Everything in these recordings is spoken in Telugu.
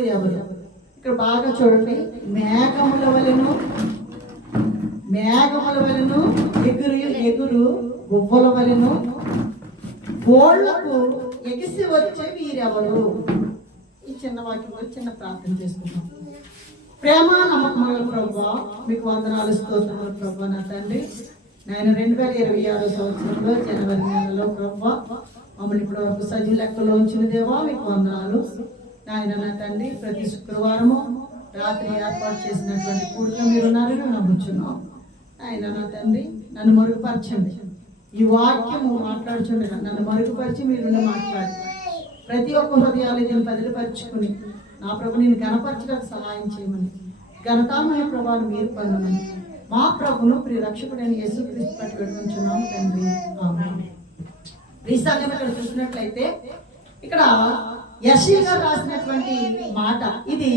ఎవరు? ఇక్కడ బాగా చూడండి. మేఘముల వలెను ఎగురు గువ్వల వలెను గోళ్లకు ఎగిసి వచ్చే వీరెవరు? ఈ చిన్న వాక్యం చిన్న ప్రార్థన చేసుకుంటాం. ప్రేమ నమ్మకముల ప్రభువా, మీకు వందనాలు స్తోత్రములు ప్రభువా. నా తండ్రి, నేను 2026 సంవత్సరంలో జనవరి నెలలో ప్రభువా మమ్మల్ని ఇప్పటి వరకు సజీవ లెక్కలో ఉంచిన దేవా మీకు వందనాలు. నాయన నా తండ్రి, ప్రతి శుక్రవారము రాత్రి ఏర్పాటు చేసినటువంటి కూడిలో మీరు ఉన్నారని నమ్ముచున్నాం. ఆయన నా తండ్రి, నన్ను మరుగుపరచండి. ఈ వాక్యము మాట్లాడుచుండగా నన్ను మరుగుపరిచి మీరు మాట్లాడి ప్రతి ఒక్క హృదయాలు దీన్ని బదిలిపరుచుకుని నా ప్రభు నేను గణపరచడానికి సహాయం చేయమని, ఘనతామయ ప్రభావం మీరు పొందమని మా ప్రభును ప్రియ రక్షకుడైన యేసుక్రీస్తు పట్టి పెట్టుకుంటున్నాం తండ్రి. ఆమేన్. ఈ సమయం ఇక్కడ చూసినట్లయితే ఇక్కడ యెషయా గారు రాసినటువంటి మాట ఇది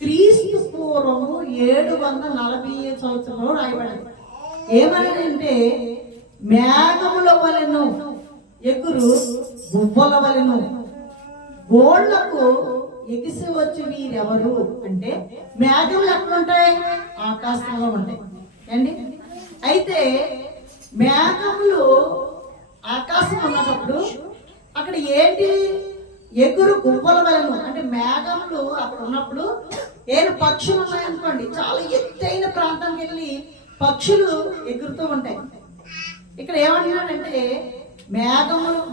క్రీస్తు పూర్వము 740 సంవత్సరంలో రాయబడింది. ఏమనంటే మేఘముల వలెను ఎగురు గువ్వల వలెను గోళ్లకు ఎగిసి వచ్చి వీరెవరు అంటే, మేఘములు ఎక్కడుంటాయి? ఆకాశంలో ఉంటాయి అండి. అయితే మేఘములు ఆకాశం ఉన్నప్పుడు అక్కడ ఏంటి? ఎగురు గువ్వల వలెను అంటే మేఘములు అక్కడ ఉన్నప్పుడు ఏదో పక్షులు ఉన్నాయనుకోండి, చాలా ఎత్తైన ప్రాంతానికి వెళ్ళి పక్షులు ఎగురుతూ ఉంటాయి. ఇక్కడ ఏమంటున్నాడంటే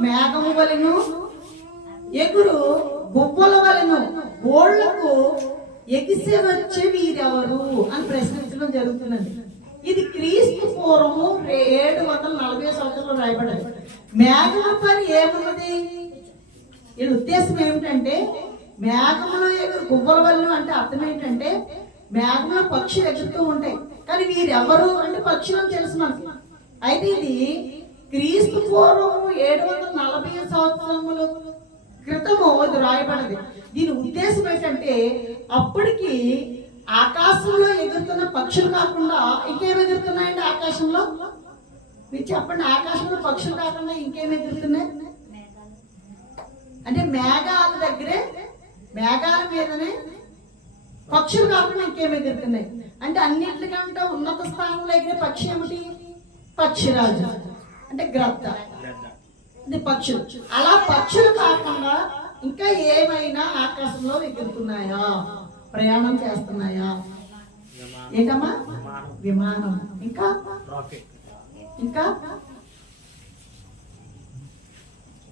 మేఘము వలెను ఎగురు గువ్వల వలెను గోళ్లకు ఎగిసి వచ్చే వీరెవరు అని ప్రశ్నించడం జరుగుతున్నది. ఇది క్రీస్తు పూర్వము 740 సంవత్సరంలో రాయబడింది. మేఘం పని ఏమున్నది? ఈ ఉద్దేశం ఏమిటంటే మేఘంలో ఎగురు గువ్వల వలెను అంటే అర్థం ఏంటంటే మేఘంలో పక్షులు ఎగురుతూ ఉంటాయి, కానీ వీరెవరు అంటే పక్షులని తెలుసు మనకి. అయితే ఇది క్రీస్తు పూర్వము 740 సంవత్సరముల క్రితము ఇది రాయబడింది. దీని ఉద్దేశం ఏంటంటే అప్పటికి ఆకాశంలో ఎగురుతున్న పక్షులు కాకుండా ఇంకేం ఎగురుతున్నాయండి ఆకాశంలో? మీరు చెప్పండి, ఆకాశంలో పక్షులు కాకుండా ఇంకేం ఎగురుతున్నాయి అంటే మేఘాల దగ్గరే, మేఘాల మీదనే పక్షులు కాకుండా ఇంకేం ఎగురుతున్నాయి అంటే అన్నిటికంటే ఉన్నత స్థానంలో ఎగిరే పక్షి ఏమిటి? పక్షిరాజు అంటే గ్రద్ద. ఇది పక్షులు. అలా పక్షులు కాకుండా ఇంకా ఏమైనా ఆకాశంలో ఎగురుతున్నాయా? ప్రయాణం చేస్తున్నాయా? ఏంటమ్మా? విమానం. ఇంకా ఇంకా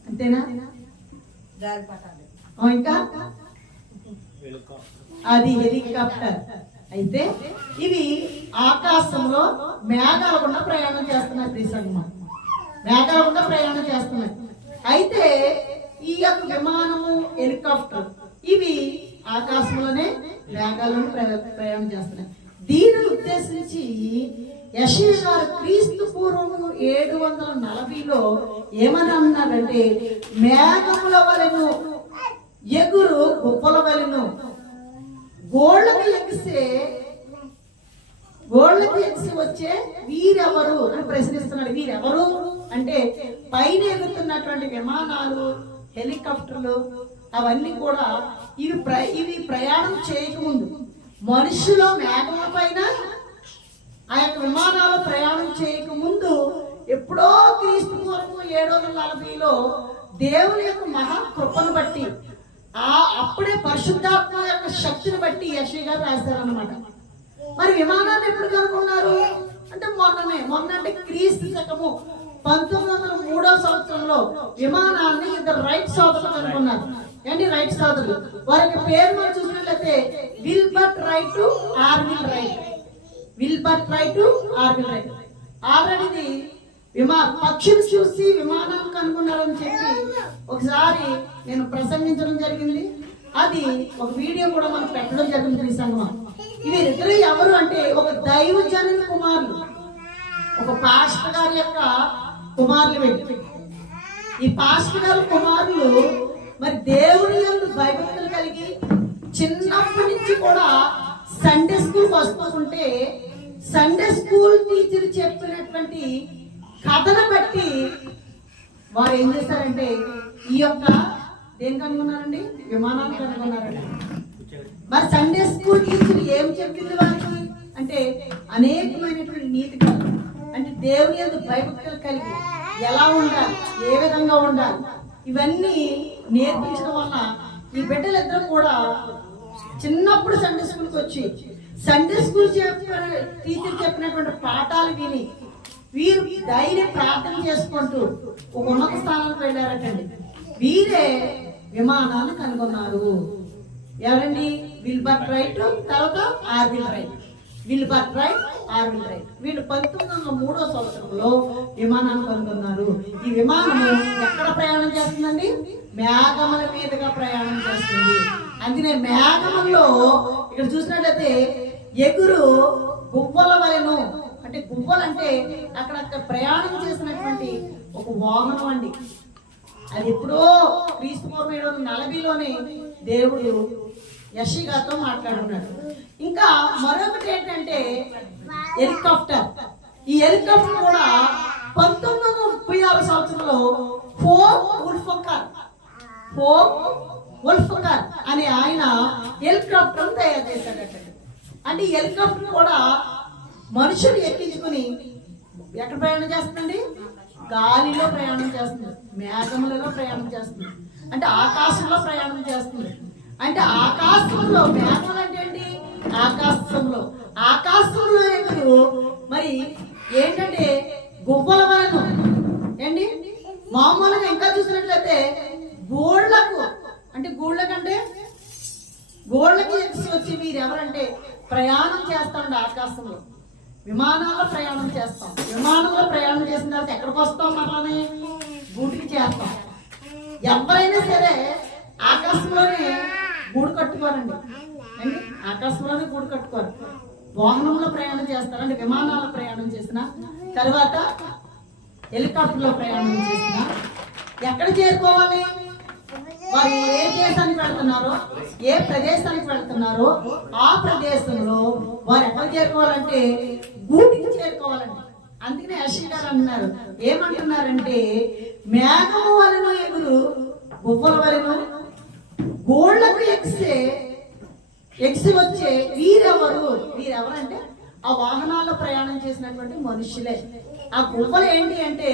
అంతేనా? ఇంకా అది హెలికాప్టర్. అయితే ఇవి ఆకాశంలో మేఘాల గుండా ప్రయాణం చేస్తున్నాయి. శ్రీసంగమం మేఘాల గుండా ప్రయాణం చేస్తున్నాయి. అయితే ఈ యొక్క విమానము, హెలికాప్టర్ ఇవి ఆకాశంలోనే మేఘాలను ప్రయాణం చేస్తున్నాయి. దీనిని ఉద్దేశించి యెషయా గారు క్రీస్తు పూర్వము 740లో ఏమని అన్నాడంటే మేఘముల వలెను ఎగురు గువ్వల వలెను గోళ్లకు ఎగిసి వచ్చే వీరెవరు అని ప్రశ్నిస్తున్నాడు. వీరెవరు అంటే పైన ఎగురుతున్నటువంటి విమానాలు, హెలికాప్టర్లు అవన్నీ కూడా ఇవి ప్రయాణం చేయకముందు మనుషులు మేఘముల పైన ఆ యొక్క విమానాలు ప్రయాణం చేయకముందు ఎప్పుడో క్రీస్తు పూర్వం 740లో దేవుని యొక్క మహా కృపను బట్టి అప్పుడే పరిశుద్ధాత్మ యొక్క శక్తిని బట్టి యెషయా గారు రాశారన్నమాట. మరి విమానాన్ని ఎప్పుడు కనుక్కున్నారు అంటే మొన్న అంటే క్రీస్తు శకము 1903 సంవత్సరంలో విమానాన్ని ఇద్దరు రైట్ సోదరులు కనుక్కున్నారు. ఏంటి రైట్ సోదరులు? వారికి పేరు మనం చూసినట్లయితే Wilbert right, Orville right. Wilbert right, Orville right. Already పక్షులు చూసి విమానం కనుక్కున్నారని చెప్పి ఒకసారి నేను ప్రసంగించడం జరిగింది. అది ఒక వీడియో కూడా మనం పెట్టడం జరిగింది. ఈ సంగమం వీరిద్దరు ఎవరు అంటే ఒక దైవజనుని కుమారులు, ఒక పాస్టర్ గారి యొక్క కుమారులు. వ్యక్తి ఈ పాస్టర్ గారి కుమారులు మరి దేవుని యందు భయభక్తులు కలిగి చిన్నప్పటి నుంచి కూడా సండే స్కూల్ వస్తుంటే సండే స్కూల్ టీచర్ చెప్పినటువంటి కథను బట్టి వారు ఏం చేశారంటే ఈ యొక్క దేని కనుగొన్నారండి? విమానాన్ని కనుగొన్నారండి. మరి సండే స్కూల్ టీచర్ ఏం చెప్పింది వారికి అంటే అనేకమైనటువంటి నీతి కథలు, అంటే దేవుని యందు భయభక్తులు కలిగి ఎలా ఉండాలి, ఏ విధంగా ఉండాలి, ఇవన్నీ నేర్పించడం వల్ల ఈ బిడ్డలిద్దరూ కూడా చిన్నప్పుడు సండే స్కూల్కి వచ్చి సండే స్కూల్ టీచర్ చెప్పినటువంటి పాఠాలు విని వీరు ధైర్యం ప్రార్థన చేసుకుంటూ ఒక ఉన్నత స్థానానికి వెళ్ళారటండి. వీరే విమానాన్ని కనుగొన్నారు. ఎవరండి? విల్బర్ట్ రైట్, తర్వాత Orville right. Wilbert right, Orville right. వీళ్ళు 1903వ సంవత్సరంలో విమానాన్ని కనుగొన్నారు. ఈ విమానం ఎక్కడ ప్రయాణం చేస్తుందండి? మేఘముల మీదుగా ప్రయాణం చేస్తుంది. అందుకనే మేఘముల్లో ఇక్కడ చూసినట్లయితే ఎగురు గువ్వల వలెను, అంటే గువ్వలు అంటే అక్కడ ప్రయాణం చేసినటువంటి ఒక వాహనం అండి. అది ఎప్పుడో క్రీస్తు పూర్వం 740లోనే దేవుడు యెషయాతో మాట్లాడున్నాడు. ఇంకా మరొకటి ఏంటంటే హెలికాప్టర్. ఈ హెలికాప్టర్ కూడా 1936 సంవత్సరంలో ఫోక్ వుల్ఫ్గర్ అనే ఆయన హెలికాప్టర్ తయారు చేశాడట. అంటే ఈ హెలికాప్టర్ కూడా మనుషులు ఎక్కించుకుని ఎక్కడ ప్రయాణం చేస్తుందండి? గాలిలో ప్రయాణం చేస్తుంది, మేఘములలో ప్రయాణం చేస్తుంది, అంటే ఆకాశంలో ప్రయాణం చేస్తుంది. అంటే ఆకాశంలో మేఘాలు అంటే ఏంటి? ఆకాశంలో ఎగురు మరి ఏంటంటే గువ్వల వలన ఏంటి? మామూలుగా ఇంకా చూసినట్లయితే గోళ్ళకు, అంటే గోళ్ళకంటే గోళ్ళకి ఎక్కి వచ్చి మీరు ఎవరంటే ప్రయాణం చేస్తామండి ఆకాశంలో. విమానాల్లో ప్రయాణం చేస్తాం. విమానంలో ప్రయాణం చేసిన తర్వాత ఎక్కడికి వస్తాం? మనల్ని గూటికి చేస్తాం. ఎవరైనా సరే ఆకాశంలోనే గూడు కట్టుకోరండి అండి, ఆకాశంలోనే గూడు కట్టుకోరు. వాహనంలో ప్రయాణం చేస్తారు, అంటే విమానాల్లో ప్రయాణం చేసిన తర్వాత హెలికాప్టర్లో ప్రయాణం చేసిన ఎక్కడ చేరుకోవాలి? వారు ఏ దేశానికి వెళ్తున్నారో, ఏ ప్రదేశానికి వెళ్తున్నారో ఆ ప్రదేశంలో వారు ఎక్కడ చేరుకోవాలంటే గూటికి చేరుకోవాలండి. అందుకనే యెషయా గారు అంటున్నారు, ఏమంటున్నారంటే మేఘము వలన ఎగురు గువ్వల వలన గోళ్లకు ఎక్సి వచ్చే వీరెవరంటే ఆ వాహనాల్లో ప్రయాణం చేసినటువంటి మనుషులే. ఆ గువ్వలు ఏంటి అంటే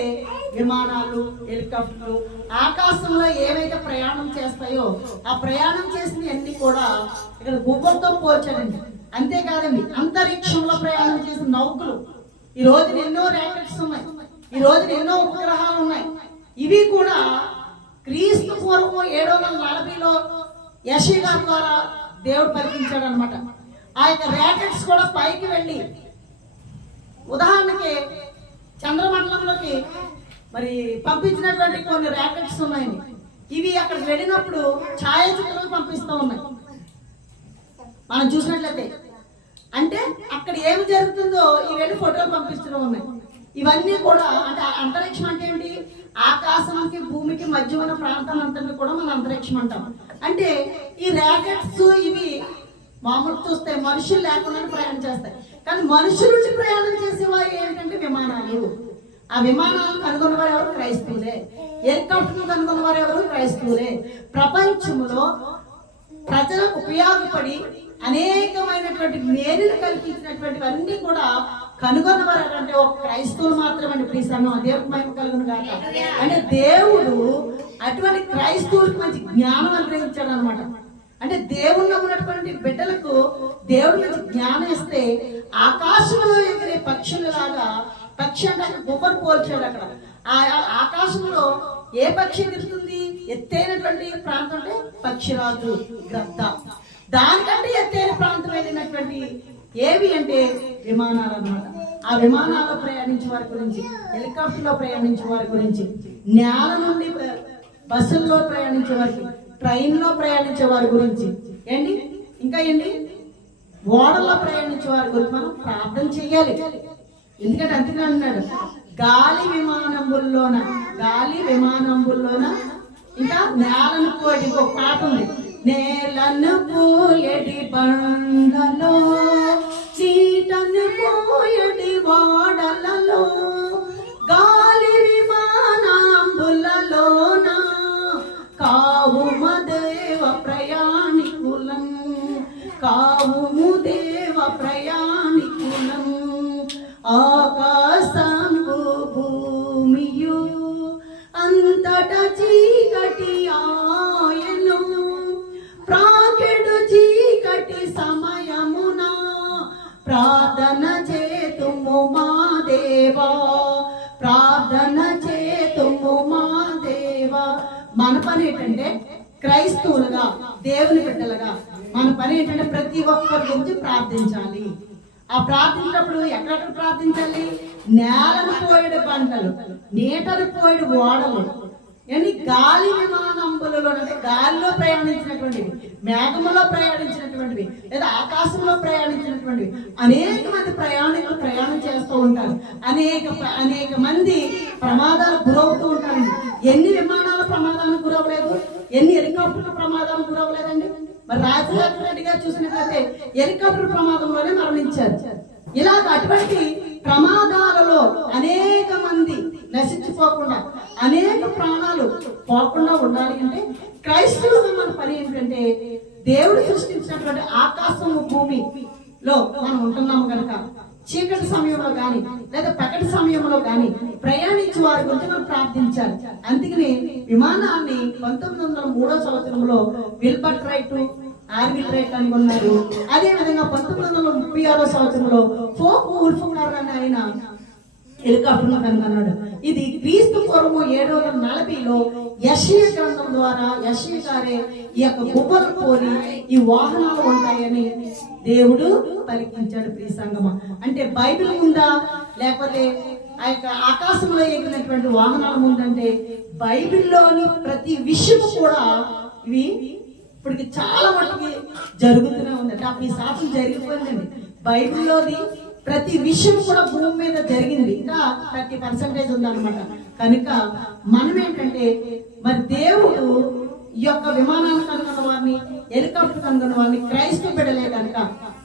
విమానాలు, హెలికాప్టర్లు ఆకాశంలో ఏవైతే ప్రయాణం చేస్తాయో ఆ ప్రయాణం చేసిన అన్ని కూడా ఇక్కడ గువ్వలతో పోల్చాడండి. అంతేకాదండి, అంతరిక్షంలో ప్రయాణం చేసిన నౌకలు, ఈ రోజున ఎన్నో రాకెట్స్ ఉన్నాయి, ఈ రోజున ఎన్నో ఉపగ్రహాలు ఉన్నాయి. ఇవి కూడా క్రీస్తు పూర్వం 740లో యెషయా ద్వారా దేవుడు పలికించాడు అనమాట. ఆ యొక్క రాకెట్స్ కూడా పైకి వెళ్ళి, ఉదాహరణకి చంద్రమండలంలోకి మరి పంపించినటువంటి కొన్ని రాకెట్స్ ఉన్నాయి. ఇవి అక్కడికి వెళ్ళినప్పుడు ఛాయాచిత్రాలు పంపిస్తూ ఉన్నాయి. మనం చూసినట్లయితే అంటే అక్కడ ఏమి జరుగుతుందో ఈ వెళ్ళి ఫోటోలు పంపిస్తూ ఉన్నాయి. ఇవన్నీ కూడా అంటే అంతరిక్షం అంటే ఏంటి? ఆకాశానికి భూమికి మధ్య ఉన్న ప్రాంతం అంతా కూడా మనం అంతరిక్షం అంటాం. అంటే ఈ రాకెట్స్ ఇవి మామూలు చూస్తే మనుషులు లేకుండా ప్రయాణం చేస్తాయి, కానీ మనుషుల నుంచి ప్రయాణం చేసేవారు ఏంటంటే విమానాలు. ఆ విమానాలను కనుగొన్న వారు ఎవరు? క్రైస్తవులే. హెలికాప్టర్లు కనుగొన్న వారు ఎవరు? క్రైస్తవులే. ప్రపంచంలో ప్రజలకు ఉపయోగపడి అనేకమైనటువంటి మేలులు కల్పించినటువంటివన్నీ కూడా కనుగొన్నవారు అంటే ఒక క్రైస్తవులు మాత్రమే. ప్రీసంగం దేవుడికి మహిమ కలుగును గాక. అంటే దేవుడు అటువంటి క్రైస్తవులకు మంచి జ్ఞానం అనుగ్రహించాడు అనమాట. అంటే దేవుణ్ణి ఉన్నటువంటి బిడ్డలకు దేవుడు మంచి జ్ఞానం ఇస్తే ఆకాశంలో ఎగిరే పక్షులలాగా, పక్షి అంటే గువ్వను పోల్చాడు అక్కడ. ఆ ఆకాశంలో ఏ పక్షి ఎగురుతుంది? ఎత్తైనటువంటి ప్రాంతం అంటే పక్షిరాజు, గ్రద్ద. దానికంటే ఎత్తైన ప్రాంతం వెళ్ళినటువంటి ఏవి అంటే విమానాలు అన్నమాట. ఆ విమానాల్లో ప్రయాణించే వారి గురించి, హెలికాప్టర్లో ప్రయాణించే వారి గురించి, నేల నుండి బస్సుల్లో ప్రయాణించే వారికి, ట్రైన్లో ప్రయాణించే వారి గురించి ఏంటి, ఇంకా ఏంటి ఓడల్లో ప్రయాణించే వారి గురించి మనం ప్రార్థన చెయ్యాలి. ఎందుకంటే అందుకని అన్నాడు గాలి విమానంబుల్లోన ఇంకా నేలను పోయి ఒక పాట ఉంది. నేలను పోయడి బండలో, చీటను పోయడి వాడలలో, గాలి విమానంబులలోన కావు మదేవ ప్రయాణికులం. కావుము దేవ ప్రయాణికులం ఆకాశంబు భూమియు అంతట చీకటి ఆయను ప్రాకెడు చీకటి సమయమున ప్రార్థన చేతుము మా దేవా ప్రార్థన చేతుము మా దేవా. మన పని ఏంటంటే క్రైస్తవులుగా దేవుని బిడ్డలుగా మన పని ఏంటంటే ప్రతి ఒక్కరి గురించి ప్రార్థించాలి. ఆ ప్రార్థించినప్పుడు ఎక్కడెక్కడ ప్రార్థించాలి? నేలను పోయేడు పంటలు, నీటలు పోయేడు ఓడలు, అని గాలి విమానంబులలో అంటే గాలిలో ప్రయాణించినటువంటివి, మేఘములో ప్రయాణించినటువంటివి, లేదా ఆకాశంలో ప్రయాణించినటువంటివి అనేక మంది ప్రయాణికులు ప్రయాణం చేస్తూ ఉంటారు. అనేక మంది ప్రమాదాలకు గురవుతూ ఉంటారండి. ఎన్ని విమానాల ప్రమాదానికి గురవలేదు, ఎన్ని హెలికాప్టర్ల ప్రమాదానికి గురవలేదండి. మరి రాజశేఖర రెడ్డి గారు చూసినట్లయితే హెలికాప్టర్ ప్రమాదంలోనే మరణించారు. ఇలాగ అటువంటి ప్రమాదాలలో అనేక మంది నశించిపోకుండా అనేక ప్రాణాలు పోకుండా ఉండాలి అంటే క్రైస్తవులుగా మన పని ఏంటంటే దేవుడు సృష్టించినటువంటి ఆకాశము భూమిలో మనం ఉంటున్నాము కనుక చీకటి సమయంలో గాని లేదా పగటి సమయంలో గాని ప్రయాణించి వారి గురించి మనం ప్రార్థించాలి. అందుకని విమానాన్ని 1903 సంవత్సరంలో విల్బర్ట్ రైట్ ఆర్బిట్రేట్ అని ఉన్నారు. అదే విధంగా 1936 సంవత్సరంలో ఫోక్ ఉల్ఫ్గార్ అని ఆయన హెలికాప్టర్ కనుగొన్నాడు. ఇది క్రీస్తు పూర్వము 740లో యెషయా గ్రంథం ద్వారా యెషయా గారే ఈ యొక్క గుబ్బలు పోలి ఈ వాహనాలు ఉంటాయని దేవుడు పలికించాడు. ప్రియ సంగమా, అంటే బైబిల్ ఉందా లేకపోతే ఆ యొక్క ఆకాశంలో ఎగిరినటువంటి వాహనాలు ఉందంటే బైబిల్లోని ప్రతి విషయం కూడా ఇవి ఇప్పటికి చాలా మటుకి జరుగుతూనే ఉంది. 70% జరిగిపోయిందండి. బైబిల్లోని ప్రతి విషయం కూడా భూమి మీద జరిగింది, ఇంకా 30% ఉందన్నమాట. కనుక మనం ఏంటంటే మరి దేవుడు ఈ యొక్క విమానాలు కనుగొన్న వారిని, హెలికాప్టర్ కనుగొన్న వారిని క్రైస్తవ బిడ్డలే కనుక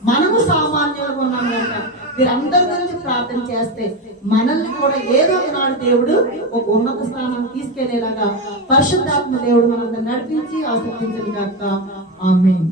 మనము సామాన్యులుగా ఉన్నాం కనుక వీరందరి గురించి ప్రార్థన చేస్తే మనల్ని కూడా ఏదో ఒక నాడు దేవుడు ఒక ఉన్నత స్థానాన్ని తీసుకెళ్లేలాగా పరిశుద్ధాత్మ దేవుడు మనందరిని నడిపించి ఆశీర్వదించను గాక. ఆమేన్.